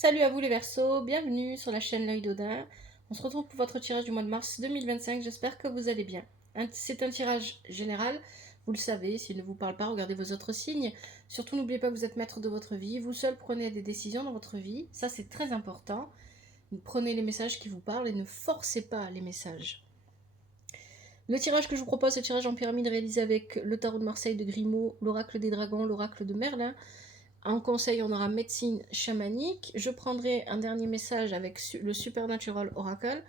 Salut à vous les Verseaux, bienvenue sur la chaîne L'Œil d'Odin. On se retrouve pour votre tirage du mois de mars 2025, j'espère que vous allez bien. C'est un tirage général, vous le savez, s'il ne vous parle pas, regardez vos autres signes. Surtout n'oubliez pas que vous êtes maître de votre vie, vous seul prenez des décisions dans votre vie, ça c'est très important. Prenez les messages qui vous parlent et ne forcez pas les messages. Le tirage que je vous propose, c'est le tirage en pyramide réalisé avec le tarot de Marseille de Grimaud, l'oracle des dragons, l'oracle de Merlin. En conseil, on aura médecine chamanique. Je prendrai un dernier message avec le Supernatural Oracle.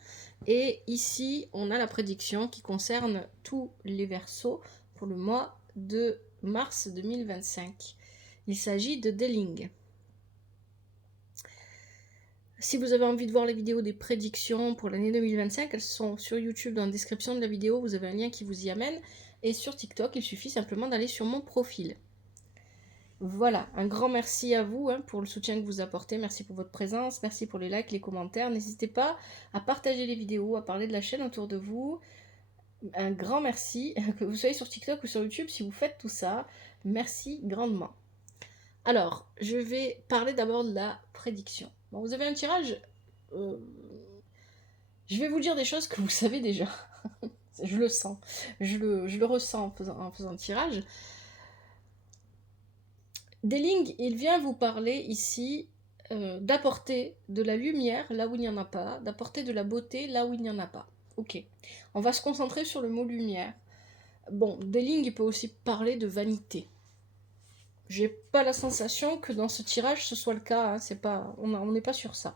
Et ici, on a la prédiction qui concerne tous les Verseaux pour le mois de mars 2025. Il s'agit de Deling. Si vous avez envie de voir les vidéos des prédictions pour l'année 2025, elles sont sur YouTube dans la description de la vidéo. Vous avez un lien qui vous y amène. Et sur TikTok, il suffit simplement d'aller sur mon profil. Voilà, un grand merci à vous pour le soutien que vous apportez, merci pour votre présence, merci pour les likes, les commentaires. N'hésitez pas à partager les vidéos, à parler de la chaîne autour de vous. Un grand merci, que vous soyez sur TikTok ou sur YouTube, si vous faites tout ça, merci grandement. Alors, je vais parler d'abord de la prédiction. Bon, vous avez un tirage, je vais vous dire des choses que vous savez déjà, je le sens, je le ressens en faisant le tirage. Deling, il vient vous parler ici d'apporter de la lumière là où il n'y en a pas, d'apporter de la beauté là où il n'y en a pas. Ok, on va se concentrer sur le mot lumière. Bon, Deling, il peut aussi parler de vanité. J'ai pas la sensation que dans ce tirage ce soit le cas, on n'est pas sur ça.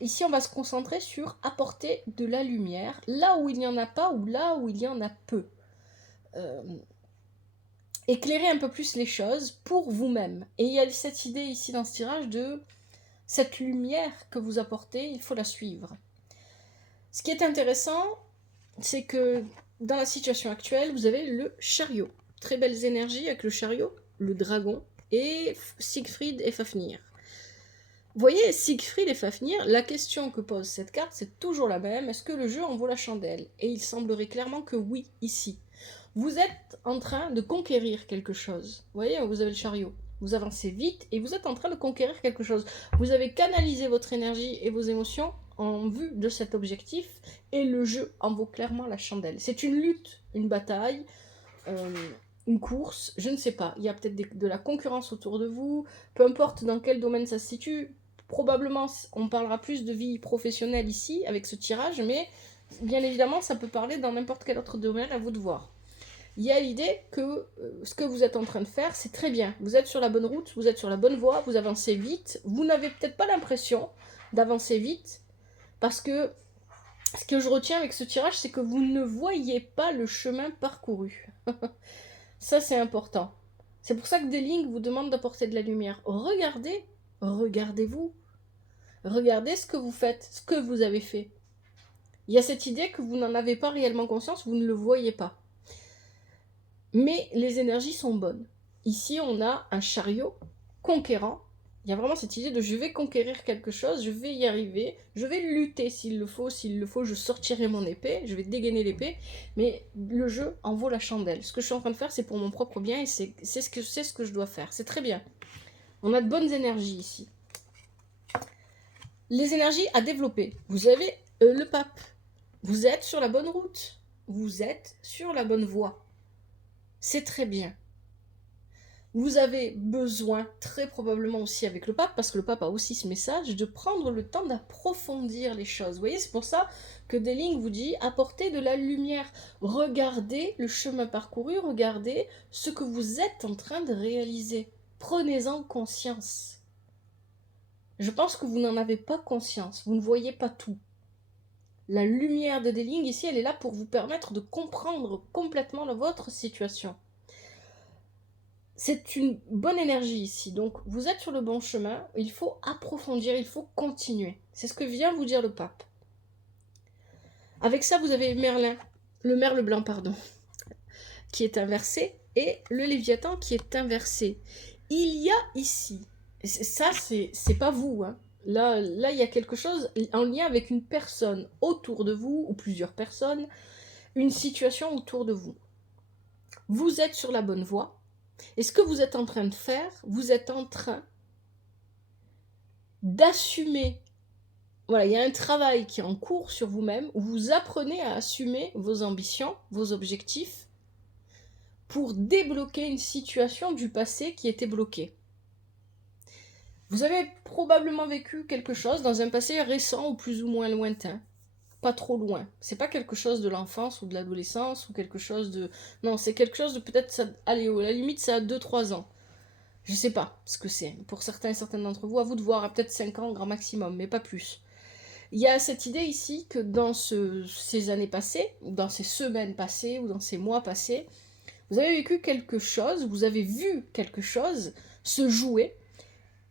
Ici, on va se concentrer sur apporter de la lumière là où il n'y en a pas ou là où il y en a peu. Éclairer un peu plus les choses pour vous-même. Et il y a cette idée ici dans ce tirage de cette lumière que vous apportez, il faut la suivre. Ce qui est intéressant, c'est que dans la situation actuelle, vous avez le chariot. Très belles énergies avec le chariot, le dragon et Siegfried et Fafnir. Vous voyez, Siegfried et Fafnir, la question que pose cette carte, c'est toujours la même. Est-ce que le jeu en vaut la chandelle? Et il semblerait clairement que oui, ici. Vous êtes en train de conquérir quelque chose. Vous voyez, vous avez le chariot. Vous avancez vite et vous êtes en train de conquérir quelque chose. Vous avez canalisé votre énergie et vos émotions en vue de cet objectif et le jeu en vaut clairement la chandelle. C'est une lutte, une bataille, une course, je ne sais pas. Il y a peut-être de la concurrence autour de vous, peu importe dans quel domaine ça se situe. Probablement, on parlera plus de vie professionnelle ici avec ce tirage, mais bien évidemment, ça peut parler dans n'importe quel autre domaine, à vous de voir. Il y a l'idée que ce que vous êtes en train de faire, c'est très bien. Vous êtes sur la bonne route, vous êtes sur la bonne voie, vous avancez vite. Vous n'avez peut-être pas l'impression d'avancer vite, parce que ce que je retiens avec ce tirage, c'est que vous ne voyez pas le chemin parcouru. Ça, c'est important. C'est pour ça que Deling vous demande d'apporter de la lumière. Regardez, regardez-vous. Regardez ce que vous faites, ce que vous avez fait. Il y a cette idée que vous n'en avez pas réellement conscience, vous ne le voyez pas. Mais les énergies sont bonnes. Ici, on a un chariot conquérant. Il y a vraiment cette idée de je vais conquérir quelque chose, je vais y arriver, je vais lutter s'il le faut, je sortirai mon épée, je vais dégainer l'épée, mais le jeu en vaut la chandelle. Ce que je suis en train de faire, c'est pour mon propre bien et c'est ce que je dois faire. C'est très bien. On a de bonnes énergies ici. Les énergies à développer. Vous avez le pape. Vous êtes sur la bonne route. Vous êtes sur la bonne voie. C'est très bien. Vous avez besoin, très probablement aussi avec le pape, parce que le pape a aussi ce message, de prendre le temps d'approfondir les choses. Vous voyez, c'est pour ça que Deling vous dit apportez de la lumière. Regardez le chemin parcouru, regardez ce que vous êtes en train de réaliser. Prenez-en conscience. Je pense que vous n'en avez pas conscience, vous ne voyez pas tout. La lumière de Deling, ici, elle est là pour vous permettre de comprendre complètement votre situation. C'est une bonne énergie ici, donc vous êtes sur le bon chemin, il faut approfondir, il faut continuer. C'est ce que vient vous dire le pape. Avec ça, vous avez le merle blanc, pardon, qui est inversé, et le léviathan qui est inversé. Il y a ici, ça c'est pas vous, hein. Là, il y a quelque chose en lien avec une personne autour de vous, ou plusieurs personnes, une situation autour de vous. Vous êtes sur la bonne voie, et ce que vous êtes en train de faire, vous êtes en train d'assumer. Voilà, il y a un travail qui est en cours sur vous-même, où vous apprenez à assumer vos ambitions, vos objectifs, pour débloquer une situation du passé qui était bloquée. Vous avez probablement vécu quelque chose dans un passé récent ou plus ou moins lointain. Pas trop loin. C'est pas quelque chose de l'enfance ou de l'adolescence ou quelque chose de... Non, c'est quelque chose de peut-être... Allez, à la limite, ça a 2-3 ans. Je sais pas ce que c'est. Pour certains et certaines d'entre vous, à vous de voir, à peut-être 5 ans, grand maximum, mais pas plus. Il y a cette idée ici que dans ces années passées, ou dans ces semaines passées, ou dans ces mois passés, vous avez vécu quelque chose, vous avez vu quelque chose se jouer,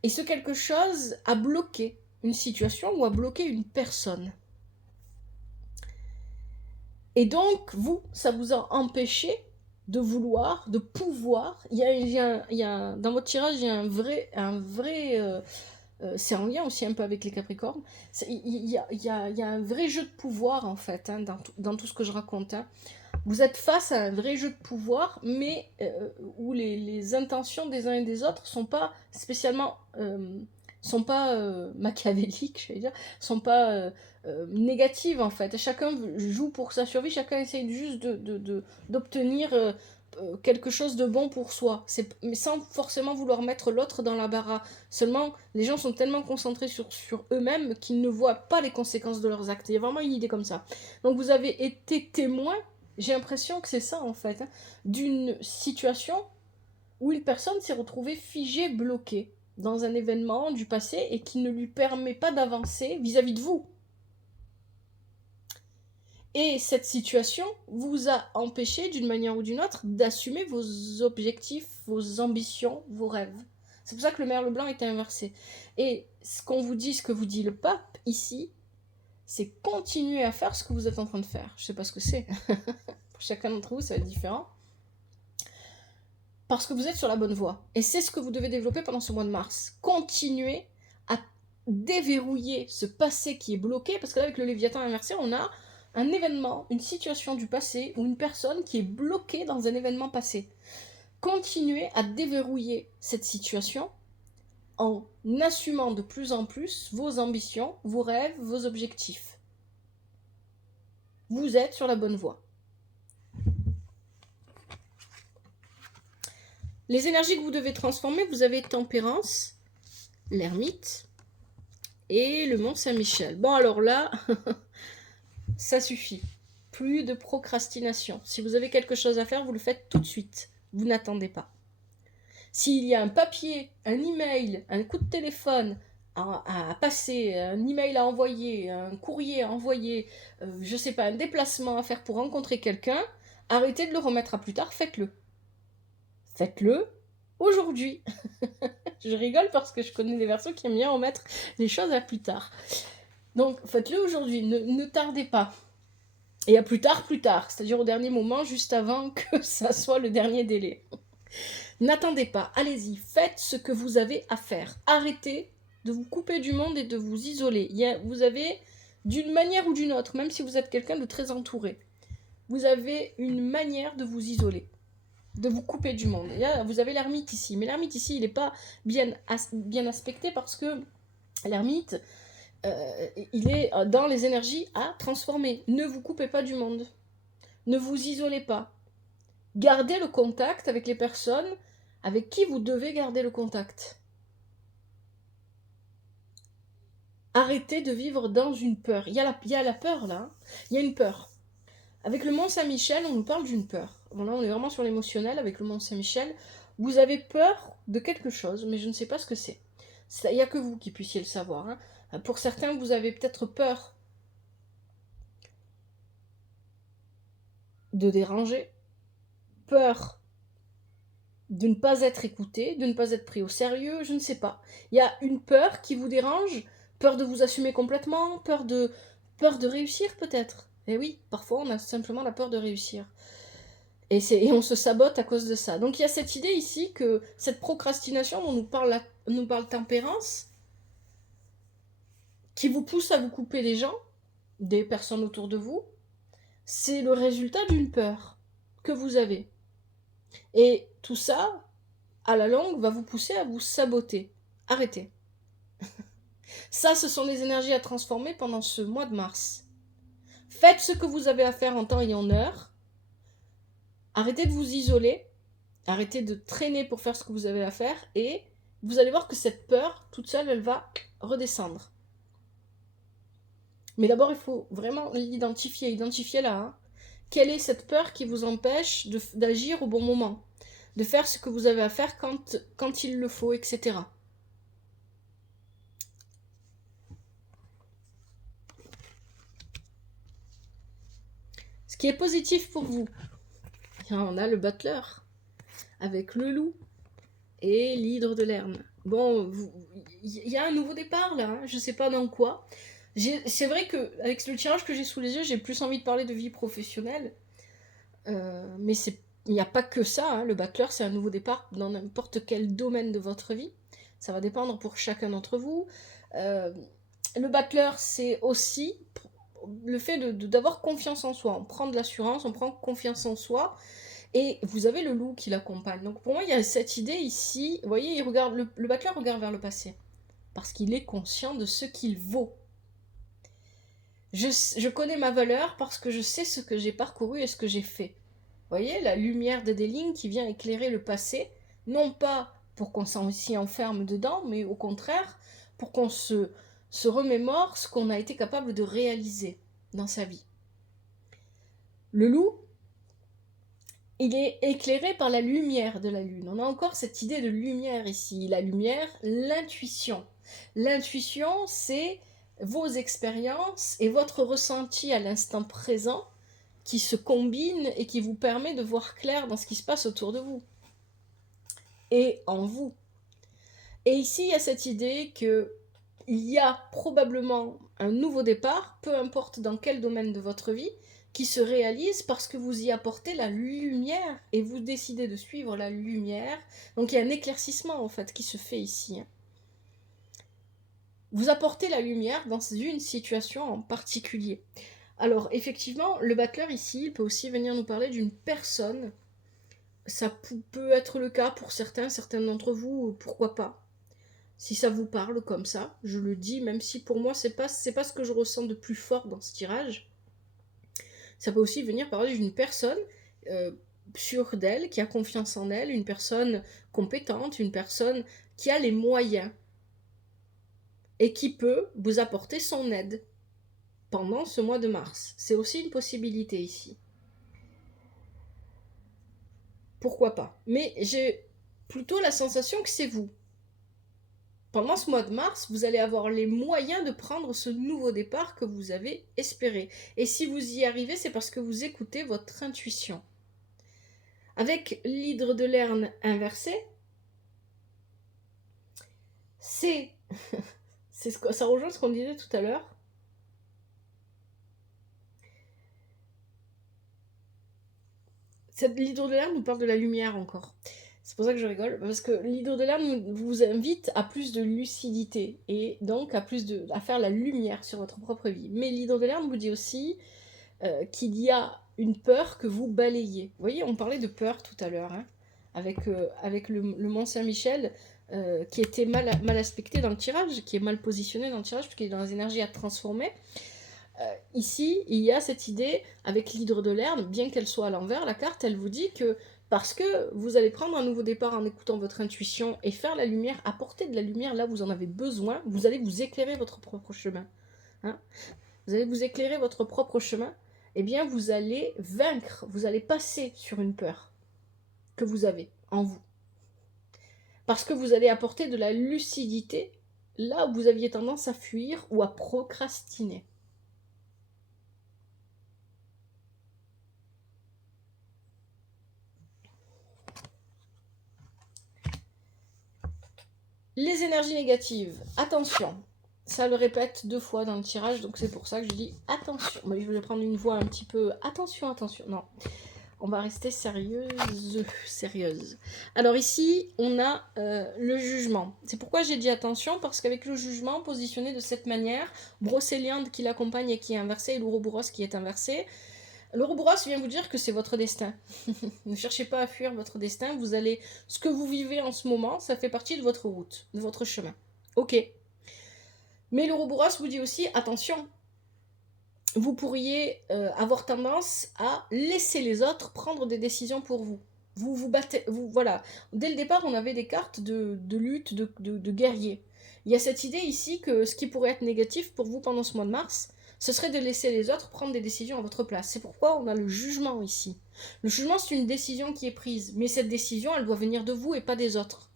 et ce quelque chose a bloqué une situation ou a bloqué une personne. Et donc, vous, ça vous a empêché de vouloir, de pouvoir. Dans votre tirage, il y a un vrai c'est en lien aussi un peu avec les Capricornes. Il y a un vrai jeu de pouvoir, en fait, hein, dans tout ce que je raconte. Hein. Vous êtes face à un vrai jeu de pouvoir, mais où les intentions des uns et des autres sont pas spécialement... sont pas machiavéliques, je vais dire, sont pas négatives, en fait. Chacun joue pour sa survie, chacun essaye juste d'obtenir quelque chose de bon pour soi, mais sans forcément vouloir mettre l'autre dans l'embarras. Seulement, les gens sont tellement concentrés sur eux-mêmes qu'ils ne voient pas les conséquences de leurs actes. Il y a vraiment une idée comme ça. Donc vous avez été témoin, j'ai l'impression que c'est ça en fait, hein, d'une situation où une personne s'est retrouvée figée, bloquée dans un événement du passé et qui ne lui permet pas d'avancer vis-à-vis de vous. Et cette situation vous a empêché, d'une manière ou d'une autre, d'assumer vos objectifs, vos ambitions, vos rêves. C'est pour ça que le merle blanc est inversé. Et ce qu'on vous dit, ce que vous dit le pape, ici, c'est continuer à faire ce que vous êtes en train de faire. Je sais pas ce que c'est. Pour chacun d'entre vous, ça va être différent. Parce que vous êtes sur la bonne voie. Et c'est ce que vous devez développer pendant ce mois de mars. Continuez à déverrouiller ce passé qui est bloqué, parce que là, avec le Léviathan inversé, on a un événement, une situation du passé, ou une personne qui est bloquée dans un événement passé. Continuez à déverrouiller cette situation en assumant de plus en plus vos ambitions, vos rêves, vos objectifs. Vous êtes sur la bonne voie. Les énergies que vous devez transformer, vous avez Tempérance, l'Ermite et le Mont Saint-Michel. Bon, alors là, ça suffit. Plus de procrastination. Si vous avez quelque chose à faire, vous le faites tout de suite. Vous n'attendez pas. S'il y a un papier, un email, un coup de téléphone à passer, un email à envoyer, un courrier à envoyer, je sais pas, un déplacement à faire pour rencontrer quelqu'un, arrêtez de le remettre à plus tard, faites-le. Faites-le aujourd'hui. Je rigole parce que je connais des Verseaux qui aiment bien remettre les choses à plus tard. Donc faites-le aujourd'hui, ne tardez pas. Et à plus tard, c'est-à-dire au dernier moment, juste avant que ça soit le dernier délai. N'attendez pas, allez-y, faites ce que vous avez à faire. Arrêtez de vous couper du monde et de vous isoler. Vous avez, d'une manière ou d'une autre, même si vous êtes quelqu'un de très entouré, vous avez une manière de vous isoler, de vous couper du monde. Et là, vous avez l'ermite ici, mais l'ermite ici, il n'est pas bien aspecté parce que l'ermite, il est dans les énergies à transformer. Ne vous coupez pas du monde. Ne vous isolez pas. Gardez le contact avec les personnes avec qui vous devez garder le contact. Arrêtez de vivre dans une peur. Il y a la peur là. Il y a une peur. Avec le Mont Saint-Michel, on nous parle d'une peur. Bon, là, on est vraiment sur l'émotionnel avec le Mont Saint-Michel. Vous avez peur de quelque chose, mais je ne sais pas ce que c'est. Il n'y a que vous qui puissiez le savoir. Hein. Pour certains, vous avez peut-être peur de déranger, peur de ne pas être écouté, de ne pas être pris au sérieux, je ne sais pas. Il y a une peur qui vous dérange, peur de vous assumer complètement, peur de réussir peut-être. Et oui, parfois on a simplement la peur de réussir. Et on se sabote à cause de ça. Donc il y a cette idée ici que cette procrastination dont nous parle Tempérance, qui vous pousse à vous couper des gens, des personnes autour de vous, c'est le résultat d'une peur que vous avez. Et tout ça, à la longue, va vous pousser à vous saboter. Arrêtez. Ça, ce sont les énergies à transformer pendant ce mois de mars. Faites ce que vous avez à faire en temps et en heure. Arrêtez de vous isoler. Arrêtez de traîner pour faire ce que vous avez à faire. Et vous allez voir que cette peur, toute seule, elle va redescendre. Mais d'abord, il faut vraiment l'identifier. Identifiez-la. Hein. Quelle est cette peur qui vous empêche d'agir au bon moment, de faire ce que vous avez à faire quand il le faut, etc. Ce qui est positif pour vous, on a le Butler avec le loup et l'hydre de Lerne. Bon, il y a un nouveau départ là, hein, je sais pas dans quoi. C'est vrai qu'avec le tirage que j'ai sous les yeux, j'ai plus envie de parler de vie professionnelle. Mais il n'y a pas que ça. Hein. Le Butler, c'est un nouveau départ dans n'importe quel domaine de votre vie. Ça va dépendre pour chacun d'entre vous. Le Butler, c'est aussi le fait d'avoir confiance en soi. On prend de l'assurance, on prend confiance en soi. Et vous avez le loup qui l'accompagne. Donc pour moi, il y a cette idée ici. Vous voyez, le Butler regarde vers le passé. Parce qu'il est conscient de ce qu'il vaut. Je connais ma valeur parce que je sais ce que j'ai parcouru et ce que j'ai fait. Vous voyez, la lumière de Deling qui vient éclairer le passé, non pas pour qu'on s'y enferme dedans, mais au contraire, pour qu'on se remémore ce qu'on a été capable de réaliser dans sa vie. Le loup, il est éclairé par la lumière de la lune. On a encore cette idée de lumière ici. La lumière, l'intuition. L'intuition, c'est vos expériences et votre ressenti à l'instant présent qui se combinent et qui vous permet de voir clair dans ce qui se passe autour de vous et en vous. Et ici, il y a cette idée qu'il y a probablement un nouveau départ, peu importe dans quel domaine de votre vie, qui se réalise parce que vous y apportez la lumière et vous décidez de suivre la lumière. Donc il y a un éclaircissement en fait qui se fait ici. Vous apportez la lumière dans une situation en particulier. Alors effectivement, le Butler ici, il peut aussi venir nous parler d'une personne. Ça peut être le cas pour certains d'entre vous, pourquoi pas. Si ça vous parle comme ça, je le dis, même si pour moi c'est pas ce que je ressens de plus fort dans ce tirage. Ça peut aussi venir parler d'une personne sûre d'elle, qui a confiance en elle, une personne compétente, une personne qui a les moyens et qui peut vous apporter son aide pendant ce mois de mars. C'est aussi une possibilité ici. Pourquoi pas? Mais j'ai plutôt la sensation que c'est vous. Pendant ce mois de mars, vous allez avoir les moyens de prendre ce nouveau départ que vous avez espéré. Et si vous y arrivez, c'est parce que vous écoutez votre intuition. Avec l'hydre de Lerne inversé, ça rejoint ce qu'on disait tout à l'heure. L'hydre de Lerne nous parle de la lumière encore. C'est pour ça que je rigole, parce que l'hydre de Lerne vous invite à plus de lucidité et donc à faire la lumière sur votre propre vie. Mais l'hydre de Lerne vous dit aussi qu'il y a une peur que vous balayez. Vous voyez, on parlait de peur tout à l'heure, hein, avec le Mont Saint-Michel qui était mal aspecté dans le tirage, qui est mal positionné dans le tirage, parce qu'il est dans les énergies à transformer. Ici, il y a cette idée avec l'hydre de Lerne, bien qu'elle soit à l'envers, la carte, elle vous dit que parce que vous allez prendre un nouveau départ en écoutant votre intuition et faire la lumière, apporter de la lumière là où vous en avez besoin, vous allez vous éclairer votre propre chemin. Hein, vous allez vous éclairer votre propre chemin, eh bien vous allez vaincre, vous allez passer sur une peur que vous avez en vous. Parce que vous allez apporter de la lucidité là où vous aviez tendance à fuir ou à procrastiner. Les énergies négatives, attention. Ça le répète 2 fois dans le tirage, donc c'est pour ça que je dis attention. Mais je vais prendre une voix un petit peu attention, attention. Non, on va rester sérieuse. Alors ici, on a le jugement. C'est pourquoi j'ai dit attention, parce qu'avec le jugement positionné de cette manière, Brocéliande qui l'accompagne et qui est inversé, et l'Ouroboros qui est inversé, l'Ouroboros vient vous dire que c'est votre destin. Ne cherchez pas à fuir votre destin. Ce que vous vivez en ce moment, ça fait partie de votre route, de votre chemin. Ok. Mais l'Ouroboros vous dit aussi, attention, vous pourriez avoir tendance à laisser les autres prendre des décisions pour vous. Vous vous battez, voilà. Dès le départ, on avait des cartes de lutte, de guerrier. Il y a cette idée ici que ce qui pourrait être négatif pour vous pendant ce mois de mars, ce serait de laisser les autres prendre des décisions à votre place. C'est pourquoi on a le jugement ici. Le jugement, c'est une décision qui est prise, mais cette décision, elle doit venir de vous et pas des autres.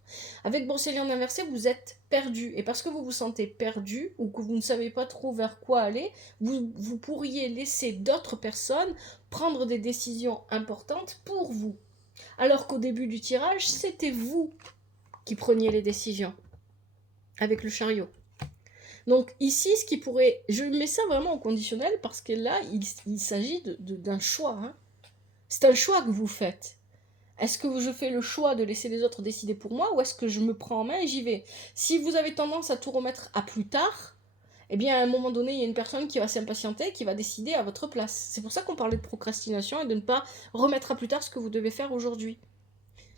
Avec Brocéliande inversée, vous êtes perdu. Et parce que vous vous sentez perdu, ou que vous ne savez pas trop vers quoi aller, vous pourriez laisser d'autres personnes prendre des décisions importantes pour vous. Alors qu'au début du tirage, c'était vous qui preniez les décisions. Avec le chariot. Donc ici, ce qui pourrait... Je mets ça vraiment au conditionnel parce que là, il s'agit d'un choix. Hein. C'est un choix que vous faites. Est-ce que je fais le choix de laisser les autres décider pour moi ou est-ce que je me prends en main et j'y vais? Si vous avez tendance à tout remettre à plus tard, eh bien à un moment donné, il y a une personne qui va s'impatienter, qui va décider à votre place. C'est pour ça qu'on parlait de procrastination et de ne pas remettre à plus tard ce que vous devez faire aujourd'hui.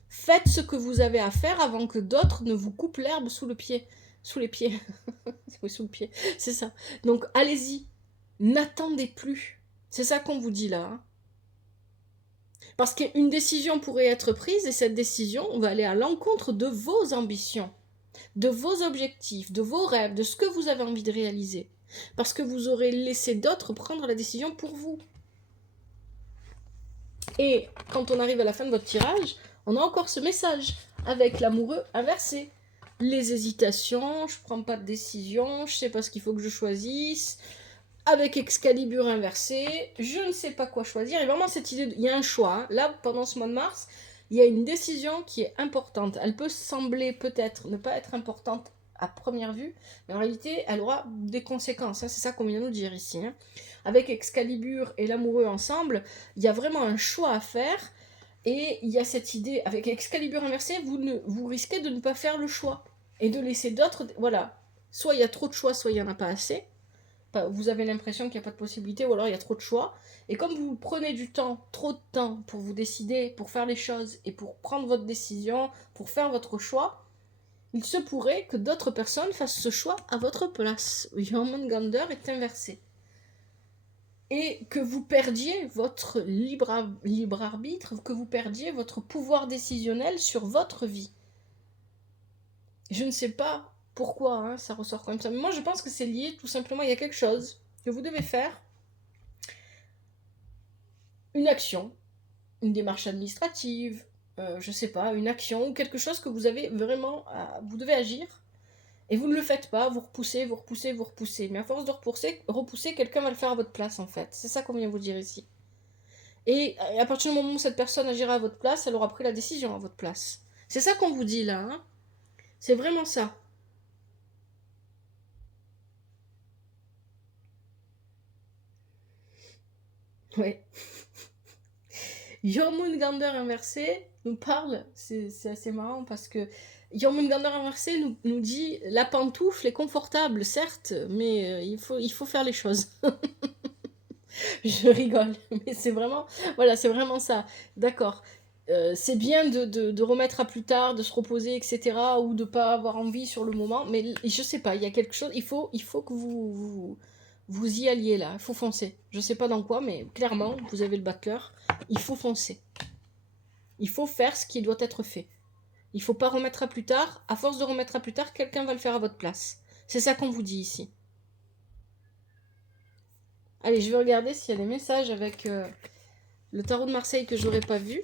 Faites ce que vous avez à faire avant que d'autres ne vous coupent l'herbe sous le pied. Sous les pieds. Oui, sous le pied, c'est ça. Donc allez-y, n'attendez plus. C'est ça qu'on vous dit là. Hein. Parce qu'une décision pourrait être prise et cette décision va aller à l'encontre de vos ambitions, de vos objectifs, de vos rêves, de ce que vous avez envie de réaliser. Parce que vous aurez laissé d'autres prendre la décision pour vous. Et quand on arrive à la fin de votre tirage, on a encore ce message avec l'amoureux inversé. Les hésitations, je prends pas de décision, je sais pas ce qu'il faut que je choisisse. Avec Excalibur inversé, je ne sais pas quoi choisir. Et vraiment, cette idée, il y a un choix. Hein. Là, pendant ce mois de mars, il y a une décision qui est importante. Elle peut sembler peut-être ne pas être importante à première vue, mais en réalité, elle aura des conséquences. Hein. C'est ça qu'on vient nous dire ici. Hein. Avec Excalibur et l'amoureux ensemble, il y a vraiment un choix à faire. Et il y a cette idée, avec Excalibur inversé, vous risquez de ne pas faire le choix. Et de laisser d'autres... Voilà. Soit il y a trop de choix, soit il n'y en a pas assez. Vous avez l'impression qu'il n'y a pas de possibilité, ou alors il y a trop de choix. Et comme vous prenez du temps, trop de temps, pour vous décider, pour faire les choses, et pour prendre votre décision, pour faire votre choix, il se pourrait que d'autres personnes fassent ce choix à votre place. Jormungandr est inversé. Et que vous perdiez votre libre arbitre, que vous perdiez votre pouvoir décisionnel sur votre vie. Je ne sais pas pourquoi hein, ça ressort comme ça. Mais moi, je pense que c'est lié, tout simplement, il y a quelque chose que vous devez faire. Une action, une démarche administrative, je sais pas, une action ou quelque chose que vous avez vraiment... vous devez agir. Et vous ne le faites pas, vous repoussez, vous repoussez, vous repoussez. Mais à force de repousser, quelqu'un va le faire à votre place, en fait. C'est ça qu'on vient vous dire ici. Et à partir du moment où cette personne agira à votre place, elle aura pris la décision à votre place. C'est ça qu'on vous dit là. Hein. C'est vraiment ça. Ouais. Jormungandr inversé nous parle, c'est assez marrant parce que Jormungandr inversé nous dit la pantoufle est confortable, certes, mais il faut faire les choses. Je rigole, mais c'est vraiment, voilà, c'est vraiment ça. D'accord. C'est bien de remettre à plus tard, de se reposer, etc., ou de pas avoir envie sur le moment, mais je sais pas, il y a quelque chose, il faut que vous y alliez là, il faut foncer. Je sais pas dans quoi, mais clairement, vous avez le bas de cœur, il faut foncer. Il faut faire ce qui doit être fait. Il faut pas remettre à plus tard, à force de remettre à plus tard, quelqu'un va le faire à votre place. C'est ça qu'on vous dit ici. Allez, je vais regarder s'il y a des messages avec le tarot de Marseille que je n'aurais pas vu.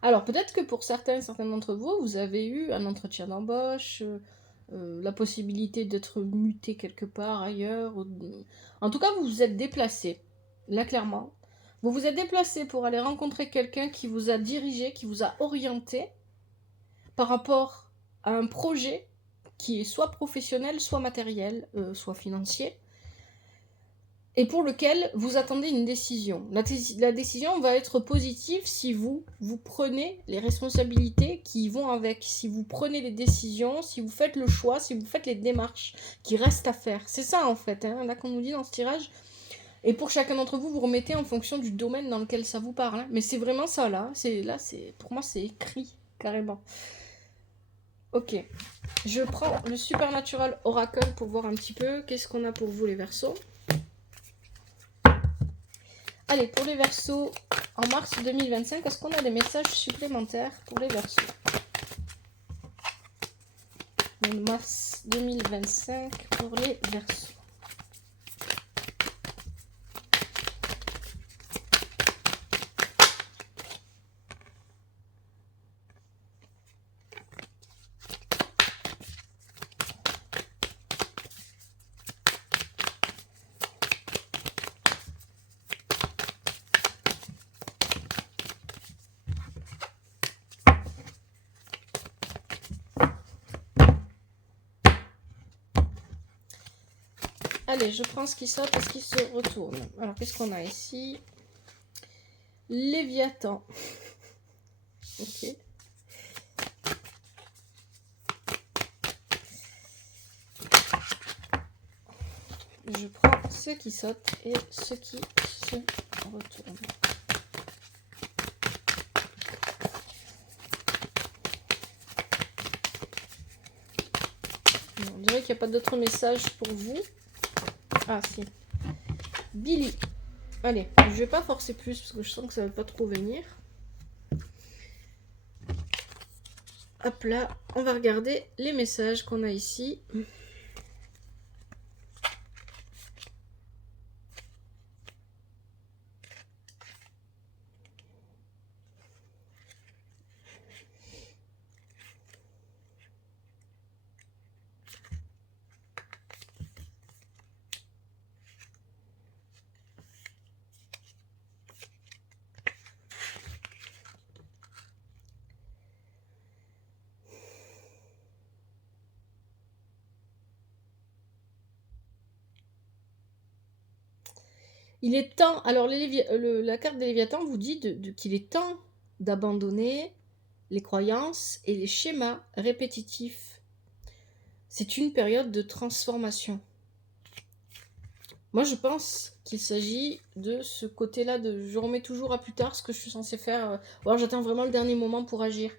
Alors, peut-être que pour certains d'entre vous, vous avez eu un entretien d'embauche, la possibilité d'être muté quelque part ailleurs. En tout cas, vous vous êtes déplacé, là clairement. Vous vous êtes déplacé pour aller rencontrer quelqu'un qui vous a dirigé, qui vous a orienté par rapport à un projet qui est soit professionnel, soit matériel, soit financier. et pour lequel vous attendez une décision. La décision va être positive si vous prenez les responsabilités qui y vont avec, si vous prenez les décisions, si vous faites le choix, si vous faites les démarches qui restent à faire. C'est ça en fait, hein, là qu'on nous dit dans ce tirage. Et pour chacun d'entre vous, vous remettez en fonction du domaine dans lequel ça vous parle. Hein. Mais c'est vraiment ça là. Pour moi, c'est écrit carrément. Ok. Je prends le Supernatural Oracle pour voir un petit peu qu'est-ce qu'on a pour vous les Verseaux. Allez, pour les Verseaux, en mars 2025, est-ce qu'on a des messages supplémentaires pour les Verseaux? En mars 2025 pour les Verseaux. Allez, je prends ce qui saute et ce qui se retourne. Alors, qu'est-ce qu'on a ici? Léviathan. Ok. Je prends ce qui saute et ce qui se retourne. On dirait qu'il n'y a pas d'autres messages pour vous. Ah si. Billy. Allez, je vais pas forcer plus parce que je sens que ça va pas trop venir. Hop là, on va regarder les messages qu'on a ici. Il est temps, alors la carte des Léviathans vous dit qu'il est temps d'abandonner les croyances et les schémas répétitifs. C'est une période de transformation. Moi, je pense qu'il s'agit de ce côté-là de je remets toujours à plus tard ce que je suis censé faire. Ou alors j'attends vraiment le dernier moment pour agir.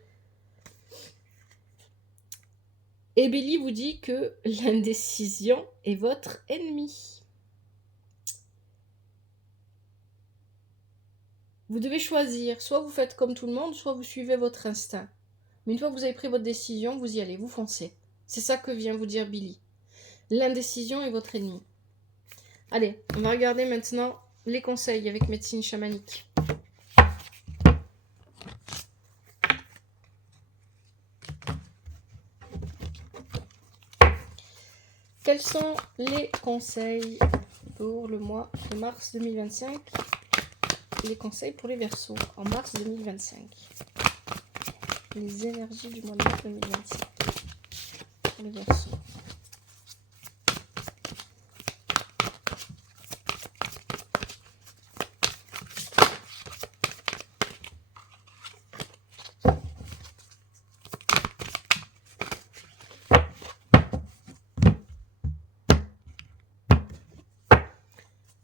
Et Billy vous dit que l'indécision est votre ennemi. Vous devez choisir, soit vous faites comme tout le monde, soit vous suivez votre instinct. Mais une fois que vous avez pris votre décision, vous y allez, vous foncez. C'est ça que vient vous dire Billy. L'indécision est votre ennemi. Allez, on va regarder maintenant les conseils avec médecine chamanique. Quels sont les conseils pour le mois de mars 2025? Les conseils pour les Verseaux en mars 2025. Les énergies du mois de mars 2025 pour les Verseaux.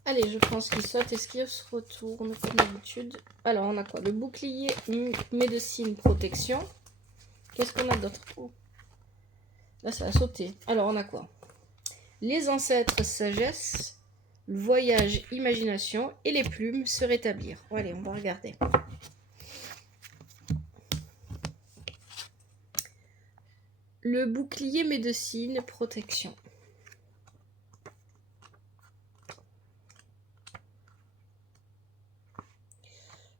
Allez, je prends ce qui saute et ce qui se retourne comme d'habitude. Alors, on a quoi? Le bouclier médecine protection. Qu'est-ce qu'on a d'autre? Oh. Là, ça a sauté. Alors, on a quoi? Les ancêtres sagesse, le voyage imagination et les plumes se rétablir. Bon, allez, on va regarder. Le bouclier médecine protection.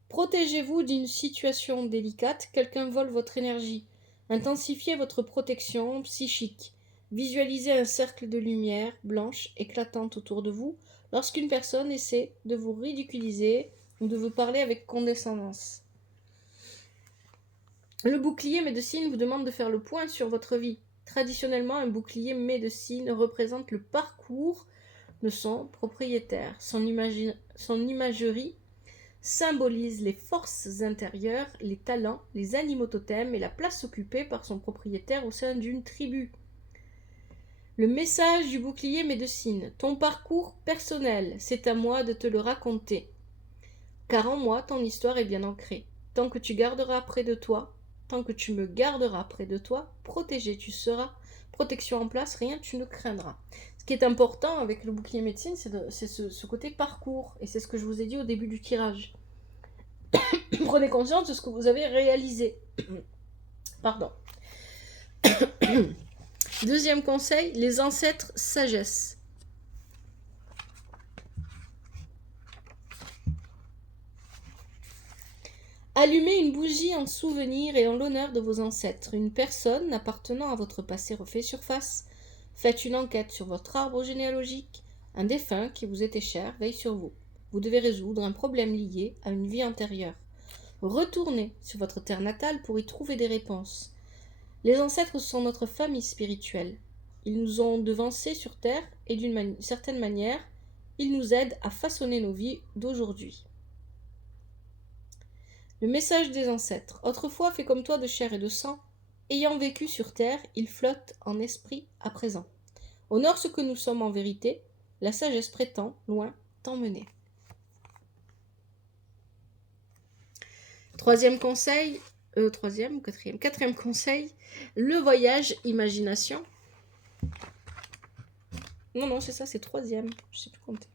Protégez-vous d'une situation délicate, quelqu'un vole votre énergie. Intensifiez votre protection psychique. Visualisez un cercle de lumière blanche éclatante autour de vous lorsqu'une personne essaie de vous ridiculiser ou de vous parler avec condescendance. Le bouclier médecine vous demande de faire le point sur votre vie. Traditionnellement, un bouclier médecine représente le parcours de son propriétaire. Son imagerie symbolise les forces intérieures, les talents, les animaux totems et la place occupée par son propriétaire au sein d'une tribu. Le message du bouclier médecine. Ton parcours personnel, c'est à moi de te le raconter. Car en moi, ton histoire est bien ancrée. Tant que tu garderas près de toi, tant que tu me garderas près de toi, protégé tu seras. Protection en place, rien tu ne craindras. Ce qui est important avec le bouclier médecine, c'est ce côté parcours. Et c'est ce que je vous ai dit au début du tirage. Prenez conscience de ce que vous avez réalisé. Pardon. Deuxième conseil, les ancêtres sagesse. Allumez une bougie en souvenir et en l'honneur de vos ancêtres. Une personne appartenant à votre passé refait surface. Faites une enquête sur votre arbre généalogique. Un défunt qui vous était cher veille sur vous. Vous devez résoudre un problème lié à une vie antérieure. Retournez sur votre terre natale pour y trouver des réponses. Les ancêtres sont notre famille spirituelle. Ils nous ont devancés sur terre et d'une certaine manière, ils nous aident à façonner nos vies d'aujourd'hui. Le message des ancêtres. Autrefois fait comme toi de chair et de sang, ayant vécu sur terre, ils flottent en esprit à présent. Honore ce que nous sommes en vérité, la sagesse prétend, loin, t'emmener. Quatrième conseil, le voyage imagination. Non, c'est ça, c'est troisième, je sais plus compter.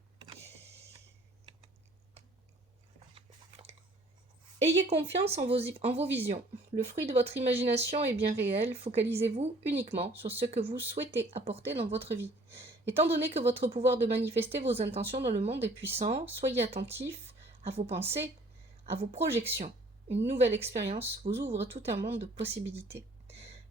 Ayez confiance en vos visions. Le fruit de votre imagination est bien réel. Focalisez-vous uniquement sur ce que vous souhaitez apporter dans votre vie. Étant donné que votre pouvoir de manifester vos intentions dans le monde est puissant, soyez attentifs à vos pensées, à vos projections. Une nouvelle expérience vous ouvre tout un monde de possibilités.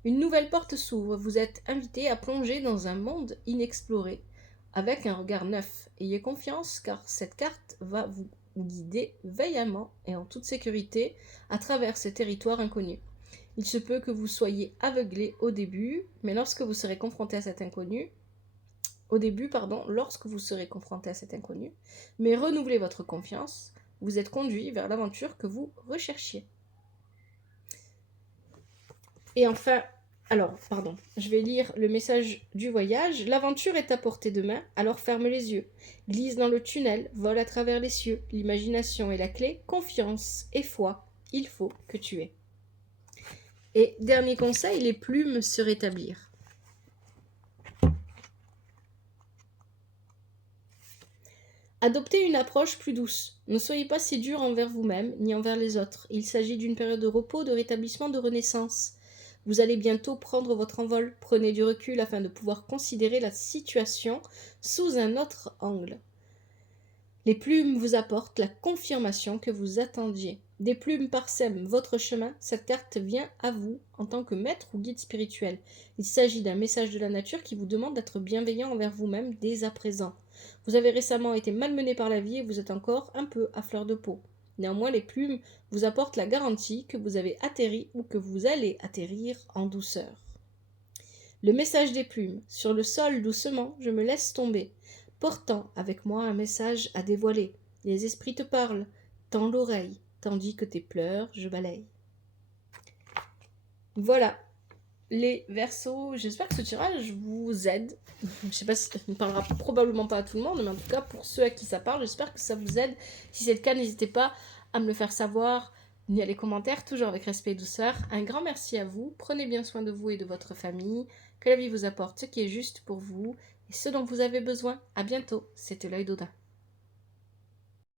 Une nouvelle porte s'ouvre. Vous êtes invité à plonger dans un monde inexploré avec un regard neuf. Ayez confiance car cette carte va vous guider vaillamment et en toute sécurité à travers ce territoire inconnu. Il se peut que vous soyez aveuglé au début, mais lorsque vous serez confronté à cet inconnu, mais renouvelez votre confiance, vous êtes conduit vers l'aventure que vous recherchiez. Et enfin, je vais lire le message du voyage. L'aventure est à portée de main, alors ferme les yeux. Glisse dans le tunnel, vole à travers les cieux. L'imagination est la clé, confiance et foi, il faut que tu aies. Et dernier conseil, les plumes se rétablir. Adoptez une approche plus douce. Ne soyez pas si dur envers vous-même ni envers les autres. Il s'agit d'une période de repos, de rétablissement, de renaissance. Vous allez bientôt prendre votre envol. Prenez du recul afin de pouvoir considérer la situation sous un autre angle. Les plumes vous apportent la confirmation que vous attendiez. Des plumes parsèment votre chemin. Cette carte vient à vous en tant que maître ou guide spirituel. Il s'agit d'un message de la nature qui vous demande d'être bienveillant envers vous-même dès à présent. Vous avez récemment été malmené par la vie et vous êtes encore un peu à fleur de peau. Néanmoins, les plumes vous apportent la garantie que vous avez atterri ou que vous allez atterrir en douceur. Le message des plumes. Sur le sol, doucement, je me laisse tomber, portant avec moi un message à dévoiler. Les esprits te parlent, tends l'oreille, tandis que tes pleurs, je balaye. Voilà, les Verseaux. J'espère que ce tirage vous aide. Je sais pas si ça ne parlera probablement pas à tout le monde, mais en tout cas, pour ceux à qui ça parle, j'espère que ça vous aide. Si c'est le cas, n'hésitez pas à me le faire savoir via les commentaires, toujours avec respect et douceur. Un grand merci à vous. Prenez bien soin de vous et de votre famille. Que la vie vous apporte ce qui est juste pour vous et ce dont vous avez besoin. À bientôt. C'était l'œil d'Odin.